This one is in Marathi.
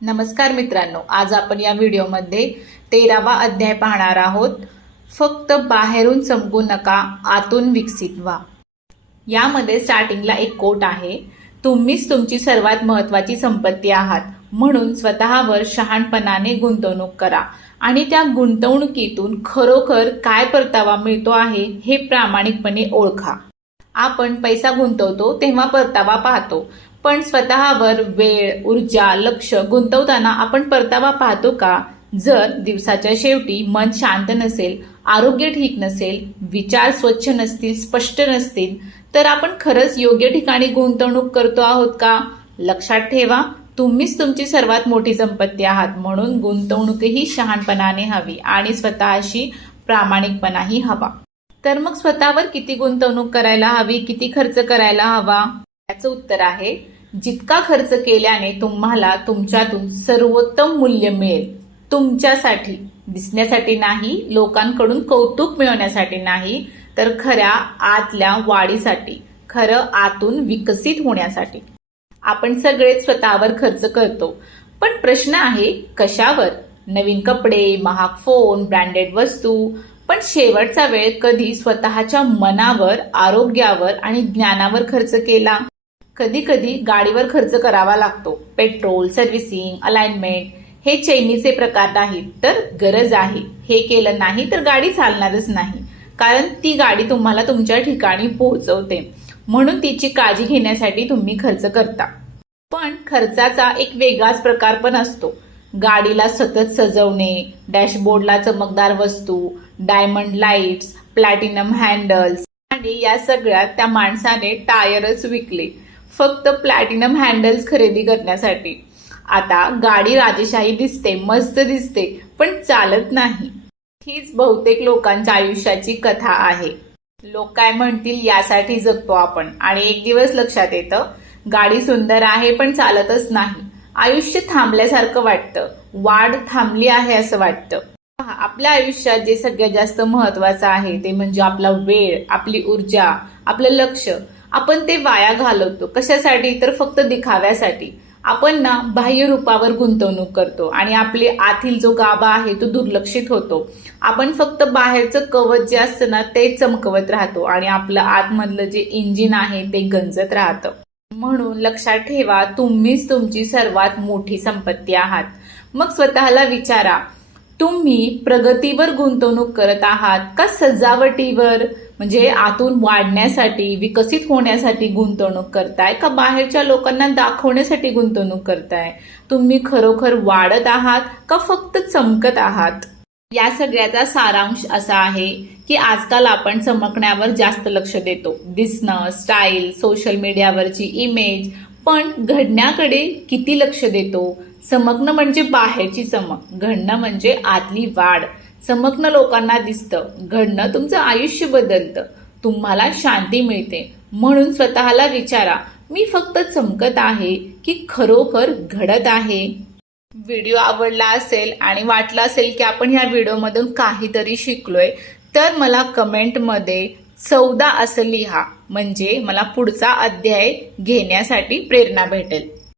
नमस्कार मित्रांनो, आज आपण या व्हिडिओमध्ये 13वा अध्याय पाहणार आहोत. फक्त बाहेरून चमकू नका, आतून विकसित व्हा. यामध्ये स्टार्टिंगला एक कोट आहे, तुम्हीच तुमची सर्वात महत्त्वाची संपत्ती आहात, म्हणून स्वतःवर शहाणपणाने गुंतवणूक करा आणि त्या गुंतवणुकीतून खरोखर काय परतावा मिळतो आहे हे प्रामाणिकपणे ओळखा. आपण पैसा गुंतवतो तेव्हा परतावा पाहतो, पण स्वतःवर वेळ, ऊर्जा, लक्ष गुंतवताना आपण परतावा पाहतो का? जर दिवसाच्या शेवटी मन शांत नसेल, आरोग्य ठीक नसेल, विचार स्वच्छ नसतील, स्पष्ट नसतील, तर आपण खरंच योग्य ठिकाणी गुंतवणूक करतो आहोत का? लक्षात ठेवा, तुम्हीच तुमची सर्वात मोठी संपत्ती आहात, म्हणून गुंतवणूकही शहाणपणाने हवी आणि स्वतःशी प्रामाणिकपणाही हवा. तर मग स्वतःवर किती गुंतवणूक करायला हवी, किती खर्च करायला हवा? याचं उत्तर आहे, जितका खर्च केल्याने तुम्हाला तुमच्यातून सर्वोत्तम मूल्य मिळेल. तुमच्यासाठी, दिसण्यासाठी नाही, लोकांकडून कौतुक मिळवण्यासाठी नाही, तर खऱ्या आतल्या वाढीसाठी, खरं आतून विकसित होण्यासाठी. आपण सगळेच स्वतःवर खर्च करतो, पण प्रश्न आहे कशावर? नवीन कपडे, महाग फोन, ब्रँडेड वस्तू, पण शेवटचा वेळ कधी स्वतःच्या मनावर, आरोग्यावर आणि ज्ञानावर खर्च केला? कधी कधी गाडीवर खर्च करावा लागतो. पेट्रोल, सर्व्हिसिंग, अलाइनमेंट हे चैनीचे प्रकार नाहीत, तर गरज आहे. हे केलं नाही तर गाडी चालणारच नाही, कारण ती गाडी तुम्हाला तुमच्या ठिकाणी पोहोचवते, म्हणून तिची काळजी घेण्यासाठी तुम्ही खर्च करता. पण खर्चाचा एक वेगळाच प्रकार पण असतो. गाडीला सतत सजवणे, डॅशबोर्डला चमकदार वस्तू, डायमंड लाईट्स, प्लॅटिनम हँडल्स, आणि या सगळ्यात त्या माणसाने टायरच विकले फक्त प्लॅटिनम हँडल्स खरेदी करण्यासाठी. आता गाडी राजेशाही दिसते, मस्त दिसते, पण चालत नाही. हीच बहुतेक लोकांच्या आयुष्याची कथा आहे. लोक काय म्हणतील यासाठी जगतो आपण, आणि एक दिवस लक्षात येतं गाडी सुंदर आहे पण चालतच नाही. आयुष्य थांबल्यासारखं वाटतं, वाढ थांबली आहे असं वाटतं. आपल्या आयुष्यात जे सगळ्यात जास्त महत्वाचं आहे ते म्हणजे आपला वेळ, आपली ऊर्जा, आपलं लक्ष. आपण ते वाया घालवतो. कशासाठी? तर फक्त दिखाव्यासाठी. आपण ना बाह्य रूपावर गुंतवणूक करतो आणि आपले आतील जो गाभा आहे तो दुर्लक्षित होतो. आपण फक्त बाहेरचं कवच जे असतं ना ते चमकवत राहतो आणि आपलं आतमधलं जे इंजिन आहे ते गंजत राहतं. म्हणून लक्षात ठेवा, तुम्हीच तुमची सर्वात मोठी संपत्ती आहात. मग स्वतःला विचारा, तुम्ही प्रगतीवर गुंतवणूक करत आहात का सजावटीवर, म्हणजे आतून वाढण्यासाठी, विकसित होण्यासाठी गुंतवणूक करताय, का बाहेरच्या लोकांना दाखवण्यासाठी गुंतवणूक करताय? तुम्ही खरोखर वाढत आहात का फक्त चमकत आहात? या सगळ्याचा सारांश असा आहे की आजकाल आपण चमकण्यावर जास्त लक्ष देतो, दिसणं, स्टाईल, सोशल मीडियावरची इमेज, पण घडण्याकडे किती लक्ष देतो? चमकणं म्हणजे बाहेरची चमक, घडणं म्हणजे आतली वाढ. चमकणं लोकांना दिसतं, घडणं तुमचं आयुष्य बदलतं, तुम्हाला शांती मिळते. म्हणून स्वतःला विचारा, मी फक्त चमकत आहे की खरोखर घडत आहे? व्हिडिओ आवडला असेल आणि वाटलं असेल की आपण ह्या व्हिडिओमधून काहीतरी शिकलोय, तर मला कमेंटमध्ये 14 असं लिहा, म्हणजे मला पुढचा अध्याय घेण्यासाठी प्रेरणा भेटेल.